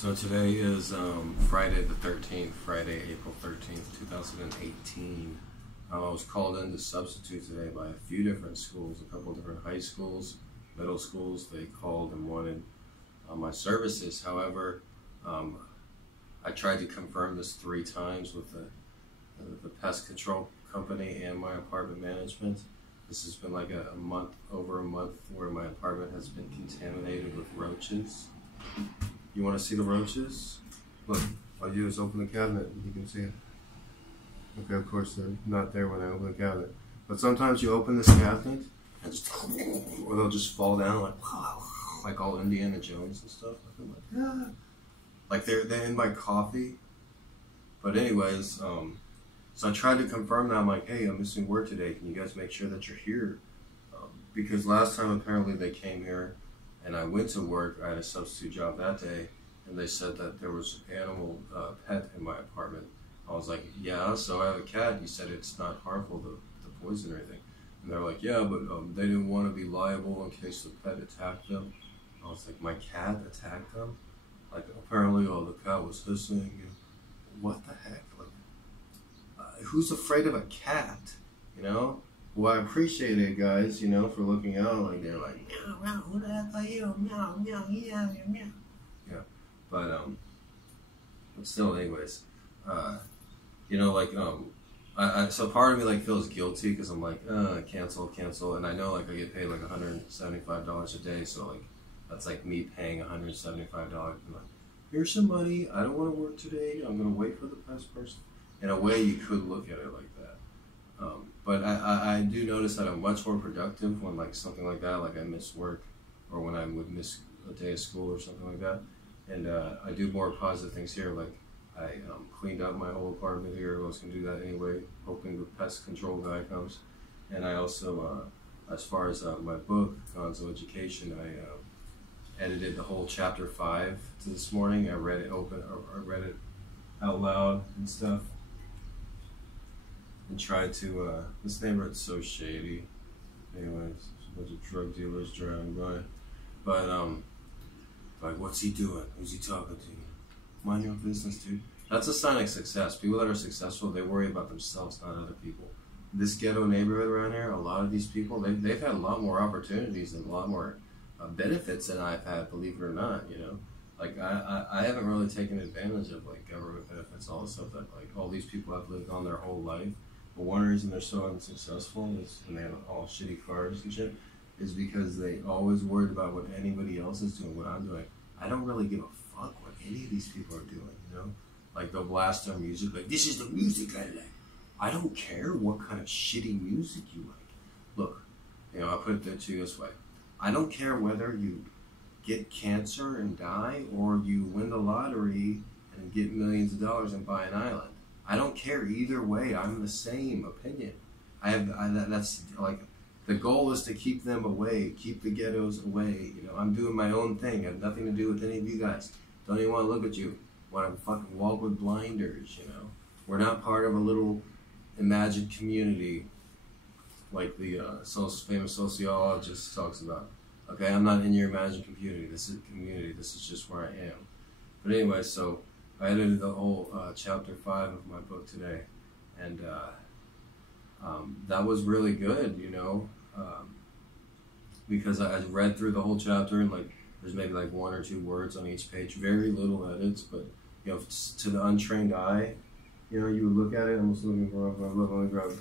So today is Friday the 13th, Friday, April 13th, 2018. I was called in to substitute today by a few different schools, a couple different high schools, middle schools. They called and wanted my services. However, I tried to confirm this 3 times with the pest control company and my apartment management. This has been like a month, over a month, where my apartment has been contaminated with roaches. You want to see the roaches? Look, all you do is open the cabinet and you can see it. Okay, of course they're not there when I open the cabinet. But sometimes you open this cabinet and just, or they'll just fall down like all Indiana Jones and stuff. I'm like, ah. Like they're in my coffee. But anyways, so I tried to confirm that. I'm like, hey, I'm missing work today. Can you guys make sure that you're here? Because last time apparently they came here and I went to work. I had a substitute job that day, and they said that there was an animal pet in my apartment. I was like, yeah, so I have a cat. You said it's not harmful, the poison or anything. And they're like, yeah, but they didn't want to be liable in case the pet attacked them. I was like, my cat attacked them? Like, apparently, the cat was hissing. What the heck? Like, who's afraid of a cat, you know? Well, I appreciate it, guys, you know, for looking out. Like, they're like, meow, meow, who the heck are you? Meow, meow, meow, meow. Yeah, but still, anyways, you know, like, so part of me, like, feels guilty, because I'm like, cancel, and I know, like, I get paid, like, $175 a day, so, like, that's, like, me paying $175, I'm like, here's some money, I don't want to work today, I'm going to wait for the pest person. In a way, you could look at it like that. But I do notice that I'm much more productive when, like, something like that, like I miss work, or when I would miss a day of school or something like that. And I do more positive things here, like I cleaned up my whole apartment here. I was going to do that anyway, hoping the pest control guy comes. And I also, as far as my book, Gonzo Education, I edited the whole chapter 5 to this morning. I read it out loud and stuff. And tried to, this neighborhood's so shady. Anyways, a bunch of drug dealers driving by. But, like, what's he doing? Who's he talking to? Mind your own business, dude. That's a sign of success. People that are successful, they worry about themselves, not other people. This ghetto neighborhood around here, a lot of these people, they've had a lot more opportunities and a lot more benefits than I've had, believe it or not, you know? Like, I haven't really taken advantage of, like, government benefits, all the stuff that, like, all these people have lived on their whole life. But one reason they're so unsuccessful is, and they have all shitty cars and shit, is because they always worried about what anybody else is doing, what I'm doing. I don't really give a fuck what any of these people are doing, you know? Like, they'll blast their music, like, this is the music I like. I don't care what kind of shitty music you like. Look, you know, I'll put it to you this way. I don't care whether you get cancer and die, or you win the lottery and get millions of dollars and buy an island. I don't care either way. I'm the same opinion. That's like, the goal is to keep them away, keep the ghettos away. You know, I'm doing my own thing. I have nothing to do with any of you guys. Don't even want to look at you. Want to fucking walk with blinders, you know. We're not part of a little imagined community like the famous sociologist talks about. Okay, I'm not in your imagined community. This is community. This is just where I am. But anyway, so I edited the whole chapter 5 of my book today, and that was really good, you know, because I read through the whole chapter, and, like, there's maybe like 1 or 2 words on each page, very little edits, but, you know, to the untrained eye, you know, you would look at it. I'm just looking for it. Let me grab it.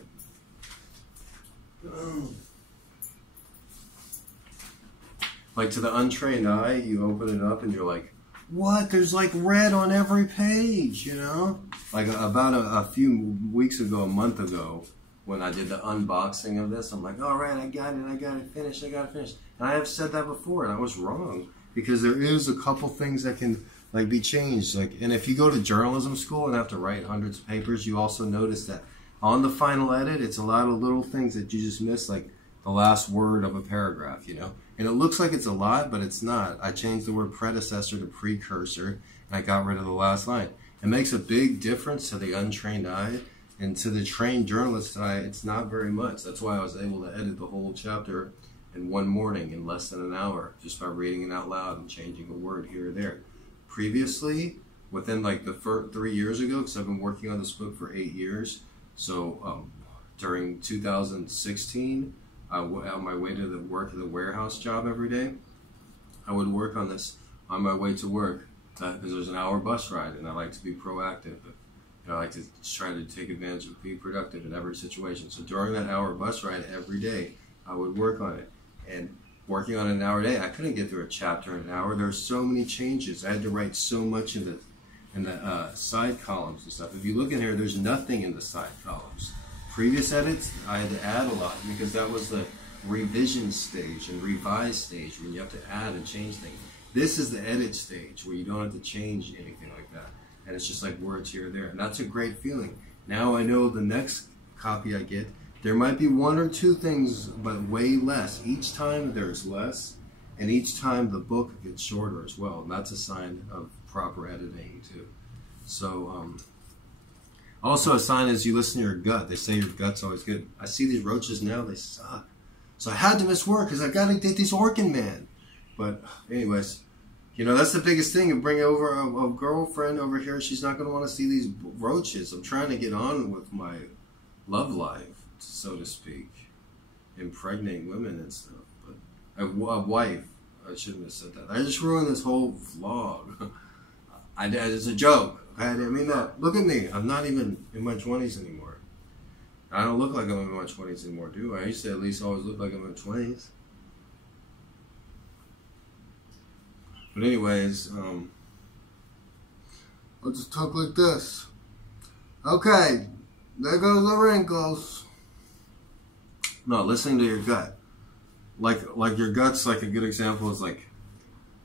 Like, to the untrained eye, you open it up and you're like, what? There's, like, red on every page, you know? Like, about a few weeks ago, a month ago, when I did the unboxing of this, I'm like, all right, I got it finished. And I have said that before, and I was wrong, because there is a couple things that can, like, be changed. Like, and if you go to journalism school and have to write hundreds of papers, you also notice that on the final edit, it's a lot of little things that you just miss, like the last word of a paragraph, you know? And it looks like it's a lot, but it's not. I changed the word predecessor to precursor, and I got rid of the last line. It makes a big difference to the untrained eye, and to the trained journalist eye, it's not very much. That's why I was able to edit the whole chapter in one morning in less than an hour, just by reading it out loud and changing a word here or there. previously, within like the first 3 years ago, because I've been working on this book for 8 years. So during 2016, on my way to the work at the warehouse job every day, I would work on this on my way to work, because there's an hour bus ride, and I like to be proactive. I like to try to take advantage of being productive in every situation. So during that hour bus ride every day, I would work on it. And working on an hour a day, I couldn't get through a chapter in an hour. There were so many changes. I had to write so much in the side columns and stuff. If you look in here, there's nothing in the side columns. Previous edits, I had to add a lot, because that was the revision stage and revise stage when you have to add and change things. This is the edit stage where you don't have to change anything like that. And it's just like words here or there. And that's a great feeling. Now I know the next copy I get, there might be 1 or 2 things, but way less. Each time there's less, and each time the book gets shorter as well. And that's a sign of proper editing too. So, also a sign is you listen to your gut. They say your gut's always good. I see these roaches now, they suck. So I had to miss work because I got to date this Orkin man. But anyways, you know, that's the biggest thing. You bring over a girlfriend over here, she's not going to want to see these roaches. I'm trying to get on with my love life, so to speak. Impregnate women and stuff. But a wife, I shouldn't have said that. I just ruined this whole vlog. It's a joke. I didn't mean that. Look at me. I'm not even in my 20s anymore. I don't look like I'm in my 20s anymore, do I? I used to at least always look like I'm in my 20s. But anyways, I'll just talk like this. Okay, there goes the wrinkles. No, listening to your gut. Like your gut's like a good example is like,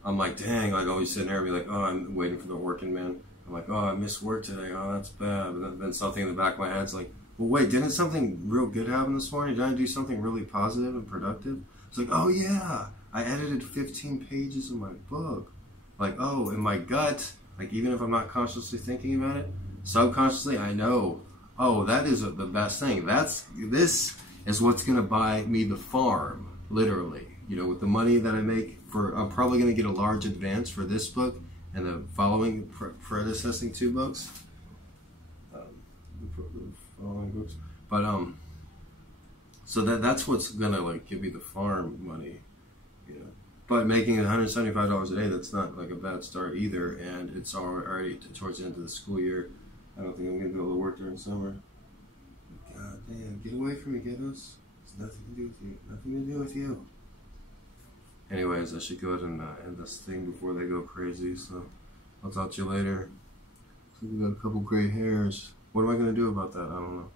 I'm like, dang, like always sitting there and be like, oh, I'm waiting for the working man. I'm like, oh, I missed work today. Oh, that's bad. But then something in the back of my head's like, well, wait, didn't something real good happen this morning? Did I do something really positive and productive? It's like, oh yeah, I edited 15 pages of my book. Like, oh, in my gut, like even if I'm not consciously thinking about it, subconsciously I know, oh, that is the best thing. This is what's gonna buy me the farm, literally. You know, with the money that I make I'm probably gonna get a large advance for this book and the following predecessing 2 books. Following books. But so that's what's gonna like give me the farm money. You know. But making $175 a day, that's not like a bad start either, and it's already towards the end of the school year. I don't think I'm gonna be able to work during summer. God damn, get away from me, kiddos. It's nothing to do with you. Nothing to do with you. Anyways, I should go ahead and end this thing before they go crazy, so I'll talk to you later. So we got a couple gray hairs. What am I gonna do about that? I don't know.